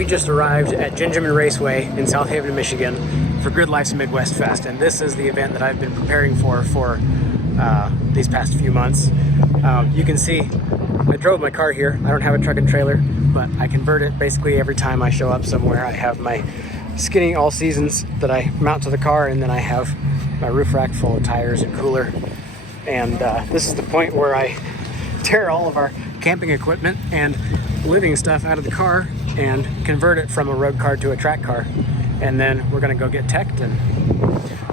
we just arrived at Gingerman Raceway in South Haven, Michigan for Gridlife's Midwest Fest, and this is the event that I've been preparing for these past few months. You can see I drove my car here. I don't have a truck and trailer, but I convert it basically every time I show up somewhere. I have my skinny all seasons that I mount to the car, and then I have my roof rack full of tires and cooler. And this is the point where I tear all of our camping equipment and living stuff out of the car and convert it from a road car to a track car. And then we're gonna go get teched and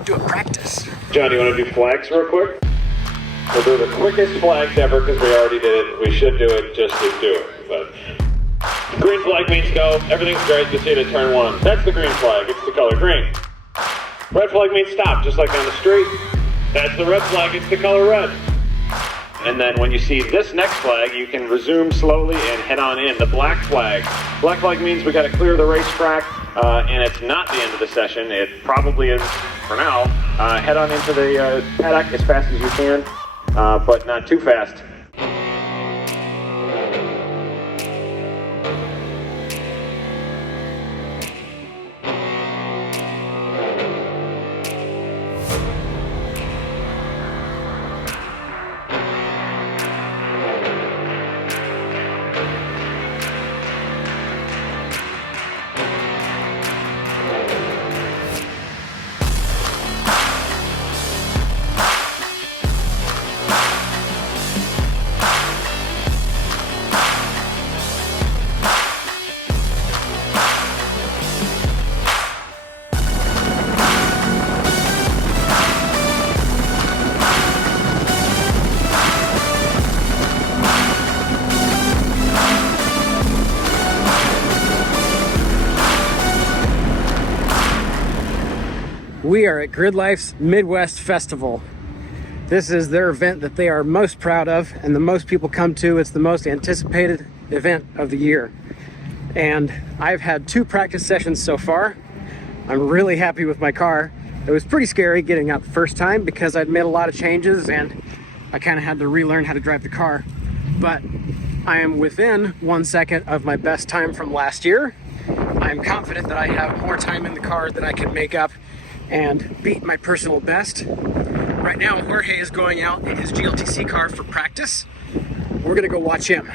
do a practice. John, you wanna do flags real quick? We'll do the quickest flags ever because we already did it. We should do it just to do it. But green flag means go. Everything's great. You see it at turn 1. That's the green flag. It's the color green. Red flag means stop, just like on the street. That's the red flag. It's the color red. And then when you see this next flag, you can resume slowly and head on in. The black flag. Black flag means we got to clear the racetrack, and it's not the end of the session. It probably is for now. Head on into the paddock as fast as you can, but not too fast. We are at Gridlife's Midwest Festival. This is their event that they are most proud of and the most people come to. It's the most anticipated event of the year. And I've had 2 practice sessions so far. I'm really happy with my car. It was pretty scary getting out the first time because I'd made a lot of changes and I kind of had to relearn how to drive the car. But I am within 1 second of my best time from last year. I'm confident that I have more time in the car that I can make up and beat my personal best. Right now, Jorge is going out in his GLTC car for practice. We're gonna go watch him.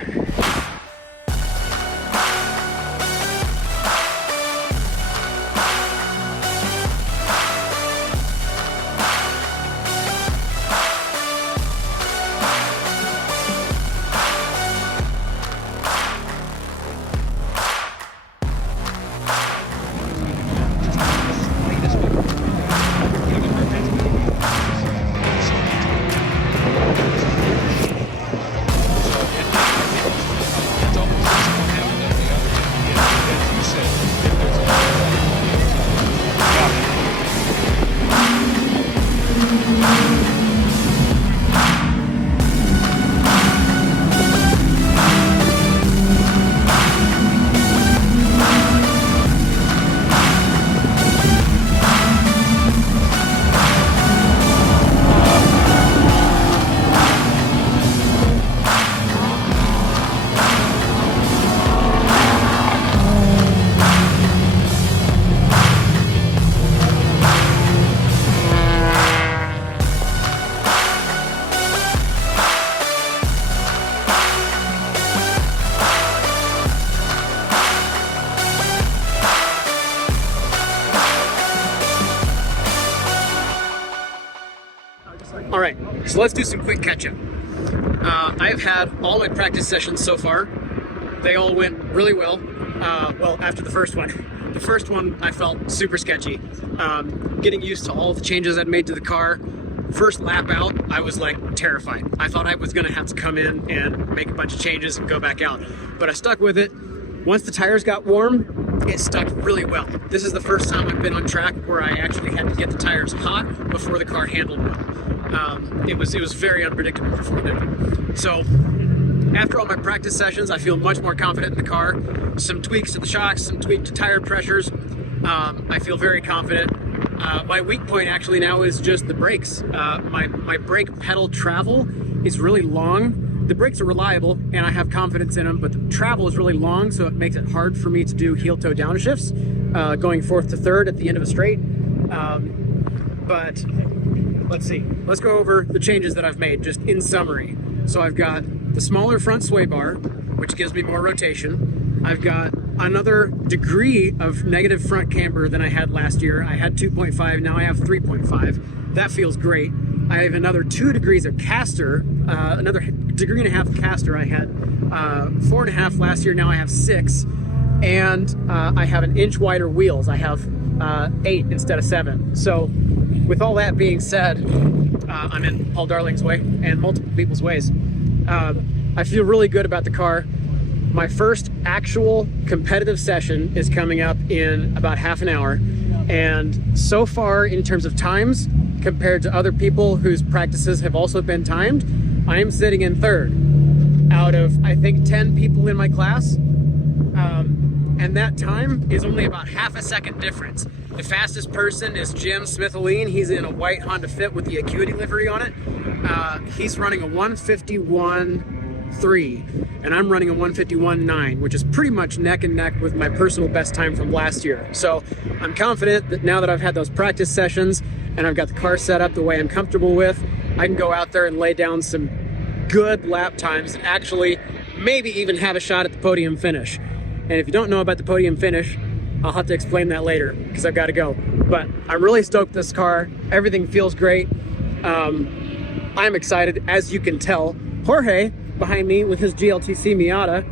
All right, so let's do some quick catch-up. I've had all my practice sessions so far. They all went really well. Well, after the first one. The first one I felt super sketchy. Getting used to all the changes I'd made to the car. First lap out, I was like terrified. I thought I was gonna have to come in and make a bunch of changes and go back out. But I stuck with it. Once the tires got warm, it stuck really well. This is the first time I've been on track where I actually had to get the tires hot before the car handled well. It was very unpredictable before then. So after all my practice sessions, I feel much more confident in the car. Some tweaks to the shocks, some tweak to tire pressures. I feel very confident. My weak point actually now is just the brakes. My brake pedal travel is really long. the brakes are reliable and I have confidence in them, but the travel is really long, so it makes it hard for me to do heel-toe downshifts, going fourth to third at the end of a straight. But let's see. Let's go over the changes that I've made just in summary. So I've got the smaller front sway bar, which gives me more rotation. I've got another degree of negative front camber than I had last year. I had 2.5, now I have 3.5. That feels great. I have another 2 degrees of caster, another degree and a half of caster. I had 4.5 last year, now I have 6. And I have an inch wider wheels. I have 8 instead of 7. So with all that being said, I'm in Paul Darling's way and multiple people's ways. I feel really good about the car. My first actual competitive session is coming up in about half an hour. And so far, in terms of times, compared to other people whose practices have also been timed, I am sitting in third out of, I think, 10 people in my class. And that time is only about half a second difference. The fastest person is Jim Smith-Aline. He's in a white Honda Fit with the Acuity livery on it. He's running a 151.3, and I'm running a 151.9, which is pretty much neck and neck with my personal best time from last year. So I'm confident that now that I've had those practice sessions and I've got the car set up the way I'm comfortable with, I can go out there and lay down some good lap times and actually maybe even have a shot at the podium finish. And if you don't know about the podium finish, I'll have to explain that later because I've got to go. But I'm really stoked with this car. Everything feels great. I'm excited, as you can tell. Jorge, behind me with his GLTC Miata,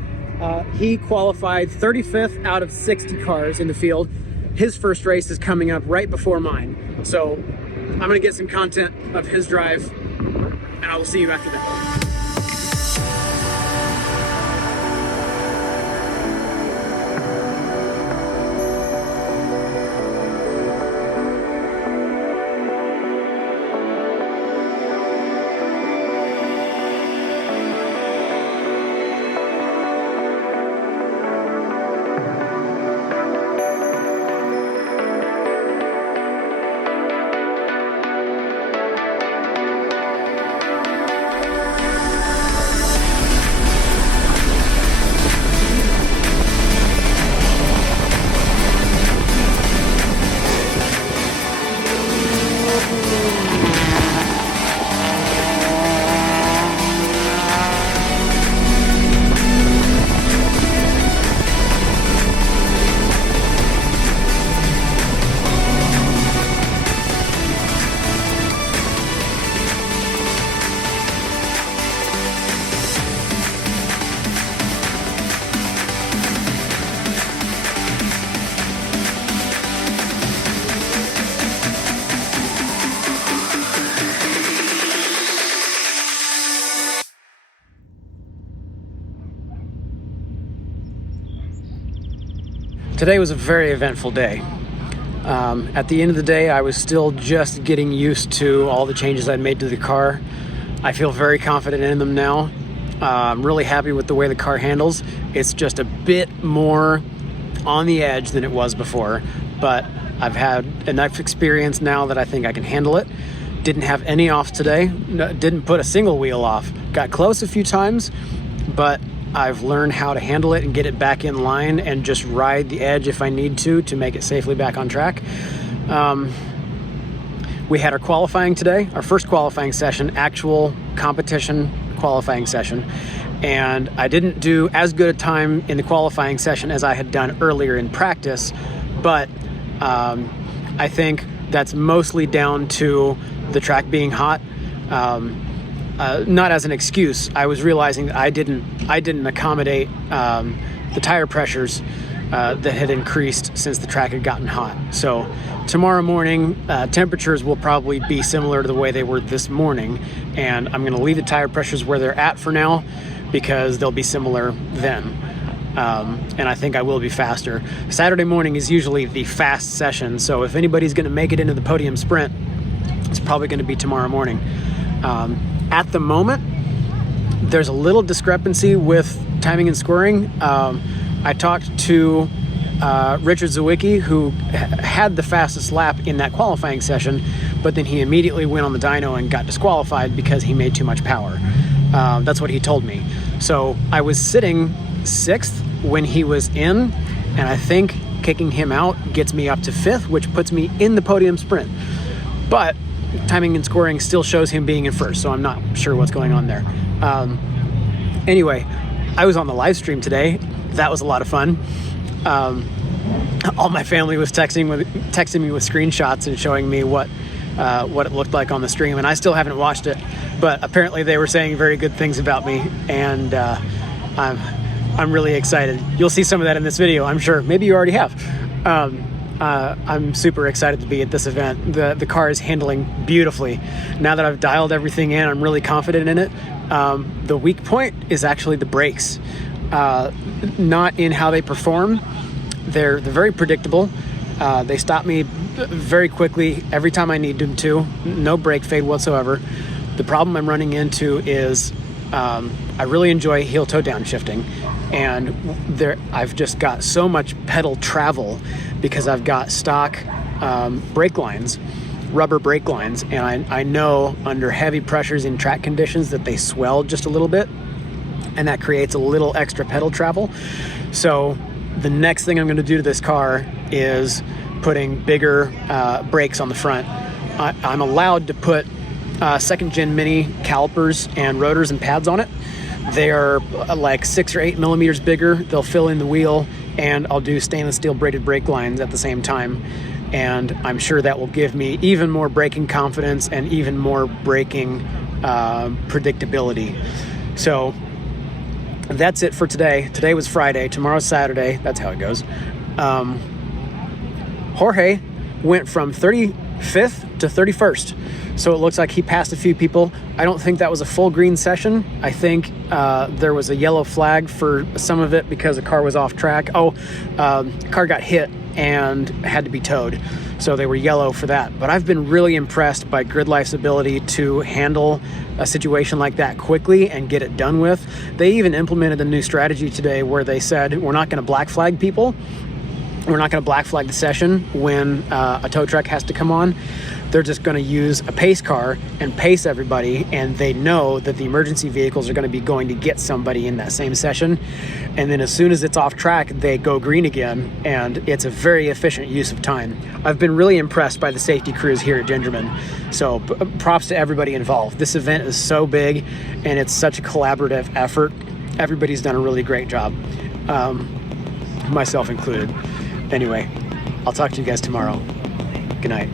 he qualified 35th out of 60 cars in the field. His first race is coming up right before mine. So I'm gonna get some content of his drive and I will see you after that. Today was a very eventful day. At the end of the day, I was still just getting used to all the changes I made to the car. I feel very confident in them now. I'm really happy with the way the car handles. It's just a bit more on the edge than it was before, but I've had enough experience now that I think I can handle it. Didn't have any off today. Didn't put a single wheel off. Got close a few times, but I've learned how to handle it and get it back in line and just ride the edge if I need to make it safely back on track. We had our qualifying today, our first qualifying session, actual competition qualifying session. And I didn't do as good a time in the qualifying session as I had done earlier in practice, but I think that's mostly down to the track being hot. Not as an excuse. I was realizing that I didn't accommodate the tire pressures that had increased since the track had gotten hot. So tomorrow morning, temperatures will probably be similar to the way they were this morning, and I'm going to leave the tire pressures where they're at for now because they'll be similar then. And I think I will be faster. Saturday morning is usually the fast session, so if anybody's going to make it into the podium sprint, it's probably going to be tomorrow morning. At the moment, there's a little discrepancy with timing and scoring. I talked to Richard Zawicki, who had the fastest lap in that qualifying session, but then he immediately went on the dyno and got disqualified because he made too much power. That's what he told me. So I was sitting 6th when he was in, and I think kicking him out gets me up to 5th, which puts me in the podium sprint. But timing and scoring still shows him being in 1st, so I'm not sure what's going on there. Anyway, I was on the live stream today. That was a lot of fun. All my family was texting me with screenshots and showing me what it looked like on the stream, and I still haven't watched it, but apparently they were saying very good things about me, and I'm really excited. You'll see some of that in this video, I'm sure. Maybe you already have. I'm super excited to be at this event. The car is handling beautifully. Now that I've dialed everything in, I'm really confident in it. The weak point is actually the brakes. Not in how they perform. They're very predictable. They stop me very quickly every time I need them to. No brake fade whatsoever. The problem I'm running into is I really enjoy heel toe down shifting, and I've just got so much pedal travel because I've got stock brake lines, rubber brake lines, and I know under heavy pressures in track conditions that they swell just a little bit, and that creates a little extra pedal travel. So the next thing I'm going to do to this car is putting bigger brakes on the front. I'm allowed to put second gen mini calipers and rotors and pads on it. They are like 6 or 8 millimeters bigger. They'll fill in the wheel, and I'll do stainless steel braided brake lines at the same time. And I'm sure that will give me even more braking confidence and even more braking predictability. So that's it for today. Today was Friday. Tomorrow's Saturday. That's how it goes. Jorge went from 35th to 31st. So it looks like he passed a few people. I don't think that was a full green session. I think there was a yellow flag for some of it because a car was off track. Car got hit and had to be towed. So they were yellow for that. But I've been really impressed by Gridlife's ability to handle a situation like that quickly and get it done with. They even implemented a new strategy today where they said, we're not going to black flag people. We're not going to black flag the session when a tow truck has to come on. They're just going to use a pace car and pace everybody, and they know that the emergency vehicles are going to be going to get somebody in that same session. And then as soon as it's off track, they go green again, and it's a very efficient use of time. I've been really impressed by the safety crews here at Gingerman, so props to everybody involved. This event is so big, and it's such a collaborative effort. Everybody's done a really great job, myself included. Anyway, I'll talk to you guys tomorrow. Good night.